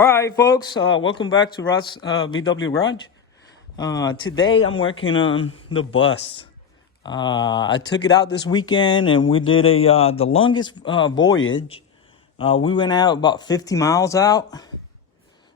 All right, folks, welcome back to Rod's VW Garage. Today I'm working on the bus. I took it out this weekend and we did the longest voyage. We went out about 50 miles out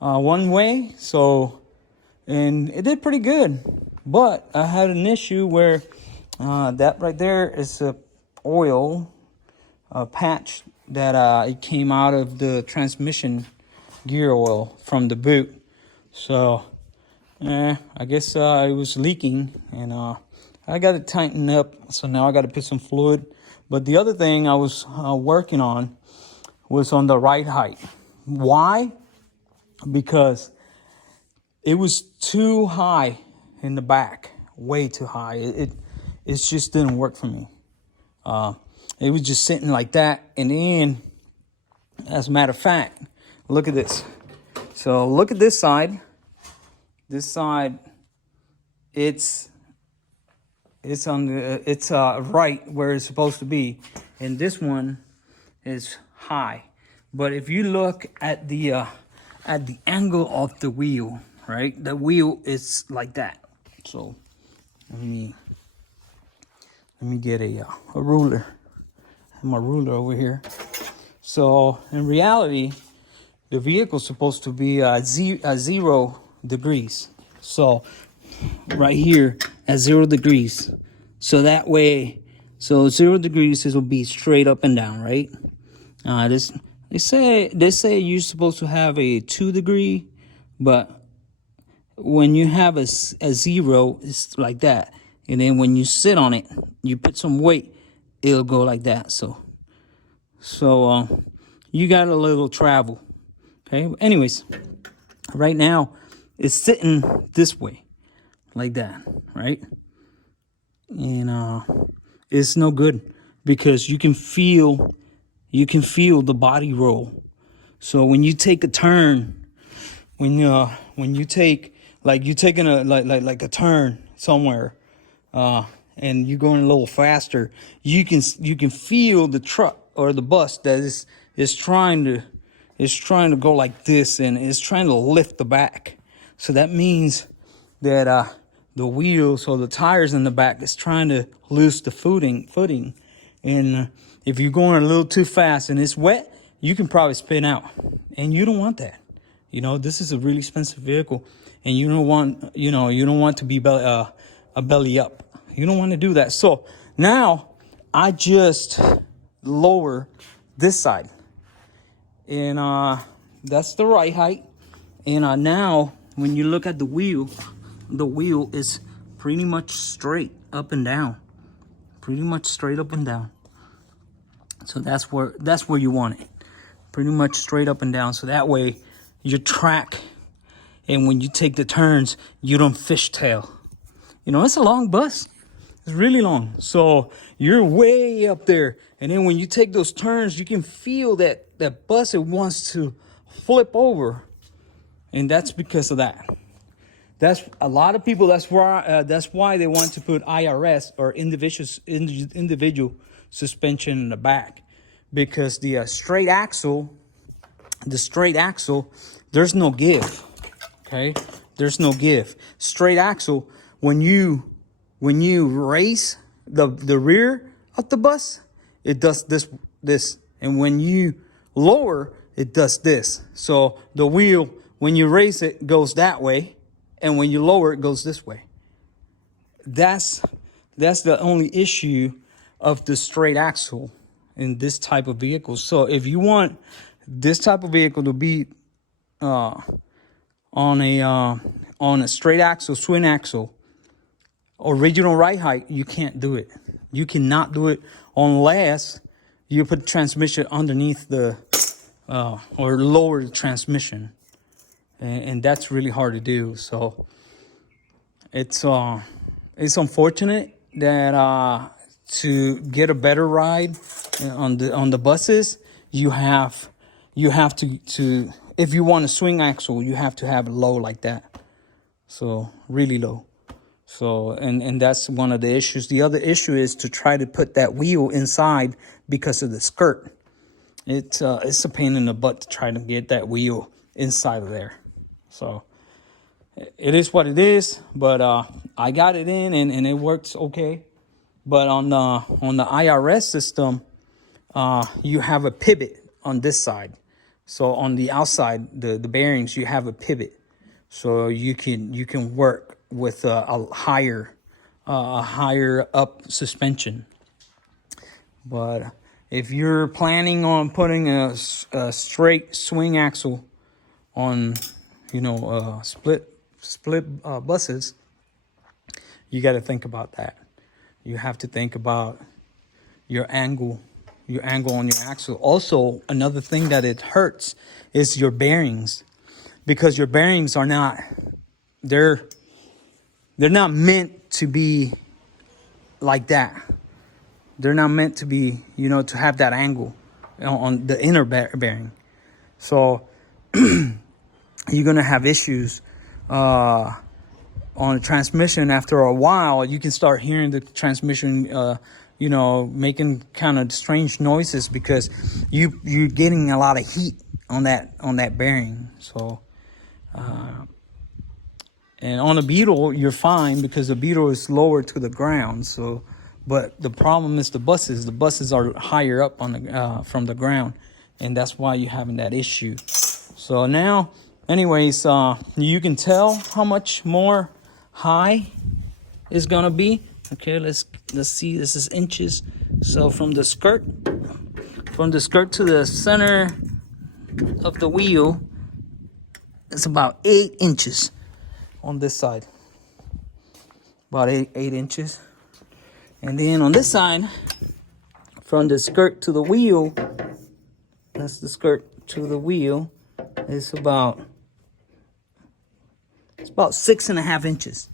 one way, and it did pretty good. But I had an issue where that right there is a oil patch that it came out of the transmission gear oil from the boot. So I guess it was leaking, and I got it tightened up. So now I got to put some fluid. But the other thing I was working on was on the ride height. Why? Because it was too high in the back, way too high. It just didn't work for me. It was just sitting like that. And then, as a matter of fact, look at this. So look at this side. This side, it's on the right where it's supposed to be, and this one is high. But if you look at the angle of the wheel, right? The wheel is like that. So let me get a ruler. I have my ruler over here. So in reality, the vehicle is supposed to be 0 degrees. So right here at 0 degrees. So that way, 0 degrees, this will be straight up and down, right? They say you're supposed to have a 2 degree, but when you have a 0, it's like that. And then when you sit on it, you put some weight, it'll go like that. So you got a little travel. Okay, anyways, right now it's sitting this way, like that, right? And it's no good because you can feel the body roll. So when you take a turn, when you take you're taking a turn somewhere, and you're going a little faster, you can feel the truck or the bus that is trying to go like this, and it's trying to lift the back. So that means that the wheels or the tires in the back is trying to lose the footing. And if you're going a little too fast and it's wet, you can probably spin out. And you don't want that. You know, this is a really expensive vehicle, and you don't want to be a belly up. You don't want to do that. So now I just lower this side. And that's the right height. And now when you look at the wheel is pretty much straight up and down. Pretty much straight up and down. So that's where you want it. Pretty much straight up and down. So that way your track, and when you take the turns, you don't fishtail. You know, it's a long bus. It's really long. So you're way up there. And then when you take those turns, you can feel that bus, it wants to flip over. And that's because of that. That's a lot of people. That's why they want to put IRS, or individual suspension in the back, because the straight axle, there's no give. Okay, there's no give. Straight axle, when you raise the rear of the bus, it does this, and when you lower, it does this. So the wheel, when you raise it, goes that way, and when you lower it, goes this way. That's the only issue of the straight axle in this type of vehicle. So if you want this type of vehicle to be on a straight axle, swing axle, original ride height, you can't do it. You cannot do it unless you put the transmission underneath the or lower the transmission, and that's really hard to do. So it's unfortunate that to get a better ride on the buses, you have to if you want a swing axle, you have to have it low like that. So really low. So, and that's one of the issues. The other issue is to try to put that wheel inside because of the skirt. It's a pain in the butt to try to get that wheel inside of there. So it is what it is, but I got it in and it works okay. But on the IRS system, you have a pivot on this side. So on the outside, the bearings, you have a pivot, so you can work with a higher up suspension. But if you're planning on putting a straight swing axle on, split buses, you got to think about that. You have to think about your angle on your axle. Also, another thing that it hurts is your bearings, because your bearings are not, they're not meant to be like that. They're not meant to be, to have that angle on the inner bearing. So you're going to have issues on the transmission. After a while, you can start hearing the transmission making kind of strange noises, because you're getting a lot of heat on that bearing. So and on a Beetle, you're fine, because the Beetle is lower to the ground. So, but the problem is the buses are higher up on the from the ground, and that's why you're having that issue. So now, anyways, you can tell how much more high it's gonna be. Okay, let's see. This is inches. So from the skirt to the center of the wheel, it's about 8 inches on this side. About 8 inches. And then on this side, from the skirt to the wheel, that's the skirt to the wheel, it's about 6.5 inches.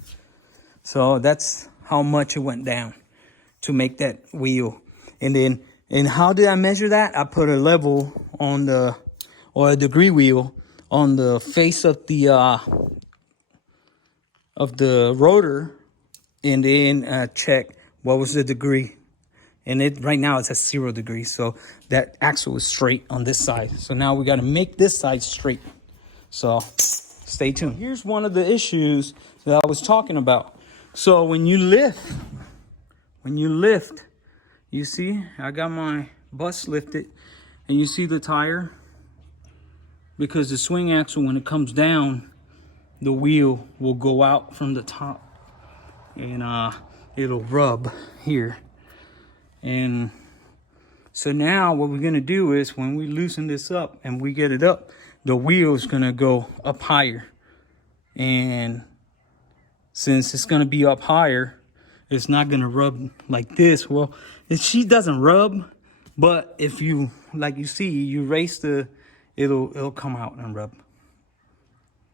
So that's how much it went down to make that wheel. And how did I measure that? I put a level on or a degree wheel on the face of the rotor, and then check what was the degree. And right now it's at 0 degrees. So that axle is straight on this side. So now we got to make this side straight. So stay tuned. Here's one of the issues that I was talking about. So when you lift, you see, I got my bus lifted, and you see the tire, because the swing axle, when it comes down, the wheel will go out from the top, and it'll rub here. And so now what we're gonna do is, when we loosen this up and we get it up, the wheel is gonna go up higher. And since it's gonna be up higher, it's not gonna rub like this. Well, she doesn't rub, but if you, like you see, you raise it'll come out and rub.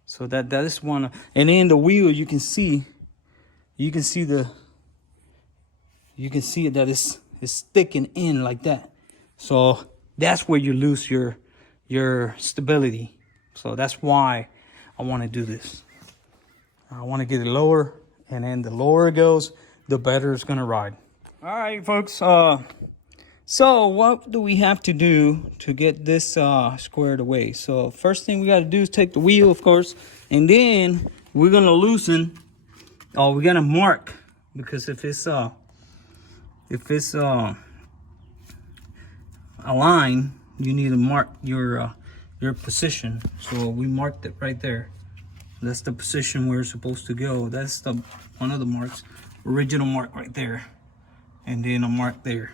So that is one. And then the wheel, you can see that it's sticking in like that. So that's where you lose your stability. So that's why I want to do this. I want to get it lower, and then the lower it goes, the better it's gonna ride. All right, folks. So what do we have to do to get this squared away? So first thing we got to do is take the wheel, of course, and then we're gonna loosen. Oh, we're gonna mark, because if it's a line, you need to mark your position. So we marked it right there. That's the position where it's supposed to go. That's one of the marks, original mark right there, and then a mark there.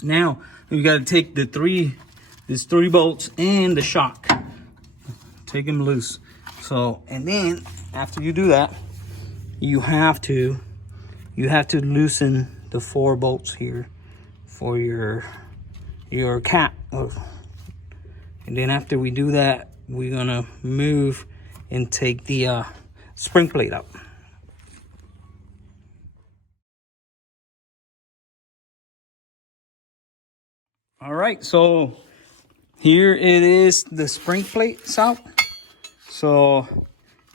Now we got to take these three bolts and the shock, take them loose. So, and then after you do that, you have to loosen the 4 bolts here for your cap. And then after we do that, we're gonna move and take the spring plate out. All right, so here it is, the spring plate's out. So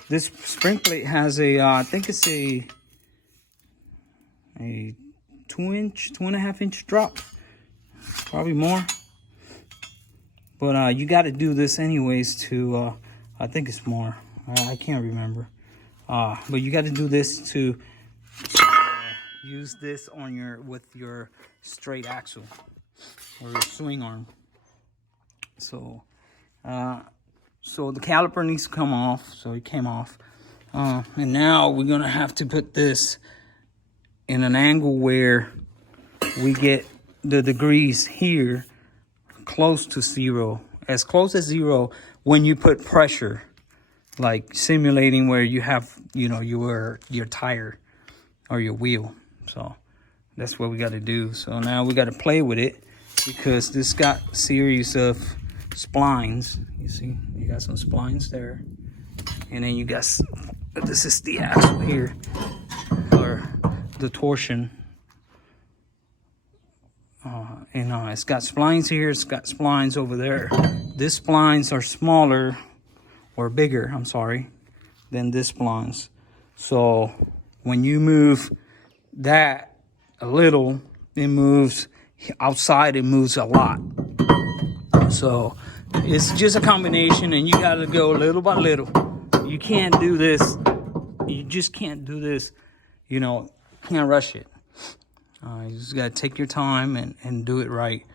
this spring plate has I think it's a 2.5 inch drop, probably more. But you got to do this anyways to, I think it's more. I can't remember. But you got to do this to use this on with your straight axle or your swing arm. So the caliper needs to come off. So it came off. And now we're gonna have to put this in an angle where we get the degrees here close to zero, as close as zero when you put pressure, like simulating where you have, your tire or your wheel. So that's what we got to do. So now we got to play with it because this got a series of splines. You see, you got some splines there, and then you got, this is the axle here, or the torsion. And it's got splines here, it's got splines over there. These splines are smaller, or bigger, I'm sorry, than this splines. So when you move that a little, it moves outside, it moves a lot. So it's just a combination, and you got to go little by little. You can't do this. You just can't do this. Can't rush it. You just got to take your time and do it right.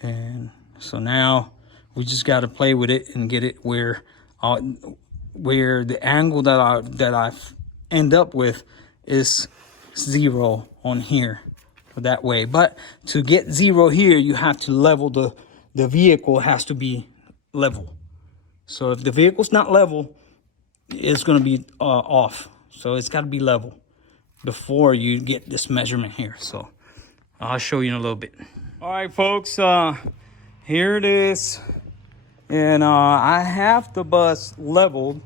And so now we just got to play with it and get it where the angle that I end up with is zero on here, that way. But to get zero here, you have to level the vehicle has to be level. So if the vehicle's not level, it's going to be off. So it's got to be level before you get this measurement here. So I'll show you in a little bit. All right, folks, here it is. And I have the bus leveled.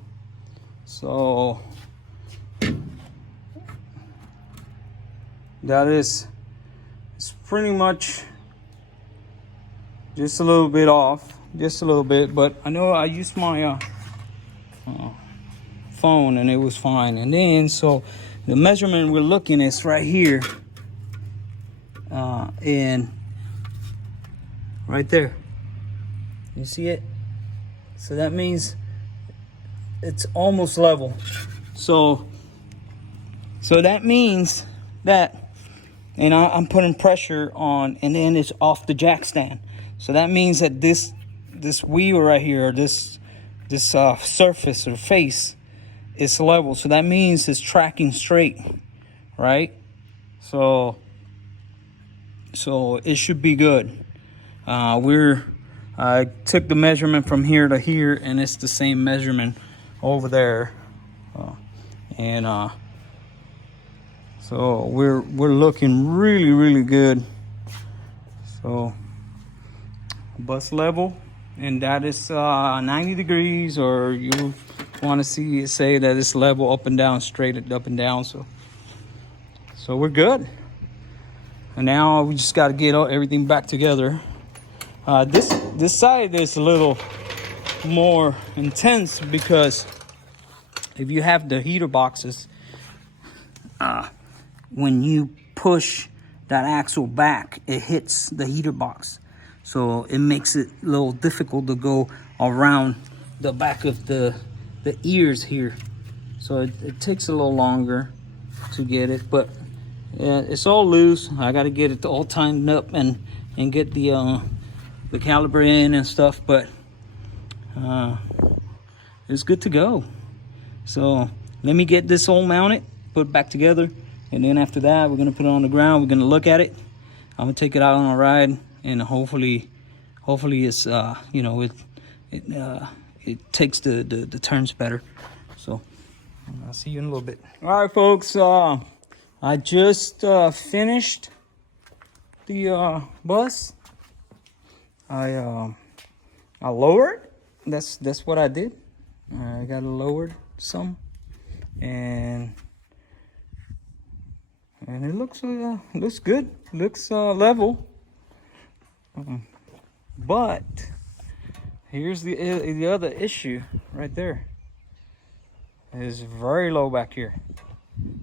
So that is, it's pretty much just a little bit off, just a little bit. But I know I used my phone and it was fine. And then, so the measurement we're looking is right here, and right there. You see it? So that means it's almost level. So that means that, and I'm putting pressure on, and then it's off the jack stand. So that means that this wheel right here, or this surface or face, is level. So that means it's tracking straight, right? So it should be good. I took the measurement from here to here, and it's the same measurement over there. So we're looking really, really good. So bus level, and that is 90 degrees, or you want to see it say that it's level up and down, straight up and down. So we're good. And now we just got to get everything back together. This side is a little more intense because if you have the heater boxes, when you push that axle back, it hits the heater box. So it makes it a little difficult to go around the back of the ears here. So it takes a little longer to get it, but it's all loose. I got to get it all tightened up and get the caliper in and stuff, but it's good to go. So let me get this all mounted, put it back together, and then after that we're gonna put it on the ground. We're gonna look at it. I'm gonna take it out on a ride, and hopefully it's it takes the turns better. So I'll see you in a little bit. All right, folks, I just finished the bus. I lowered. That's what I did. I got it lowered some, and it looks good. Looks level. But here's the other issue right there. It's very low back here,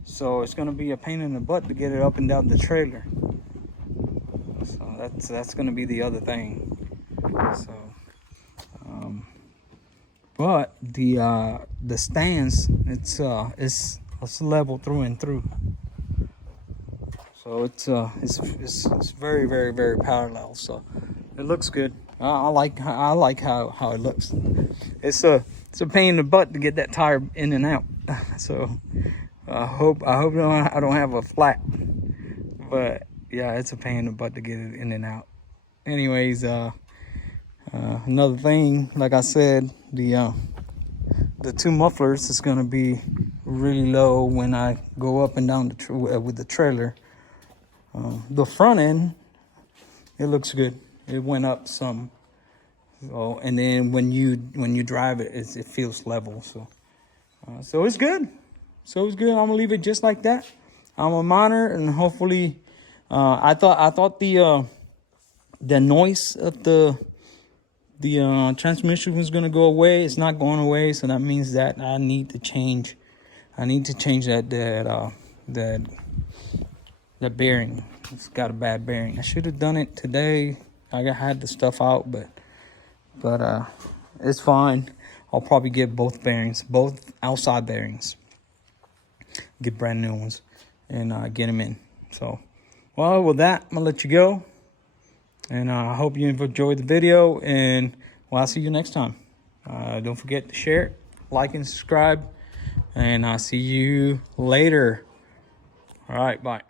so it's gonna be a pain in the butt to get it up and down the trailer. So that's gonna be the other thing. So but the stands, it's level through and through. So it's very, very, very parallel. So it looks good. I like how it looks. It's a pain in the butt to get that tire in and out. So I hope I don't have a flat. But yeah, it's a pain in the butt to get it in and out. Anyways, another thing, like I said, the two mufflers is gonna be really low when I go up and down with the trailer. The front end, it looks good. It went up some. So, and then when you drive it, it feels level. So it's good. So it's good. I'm gonna leave it just like that. I'm gonna monitor, and hopefully, I thought the noise of the transmission was gonna go away. It's not going away, so that means that I need to change. That bearing. It's got a bad bearing. I should have done it today. I had the stuff out, but it's fine. I'll probably get both bearings, both outside bearings. Get brand new ones and get them in. So, well, with that, I'm gonna let you go. And I hope you enjoyed the video. And well, I'll see you next time. Don't forget to share it, like, and subscribe. And I'll see you later. All right, bye.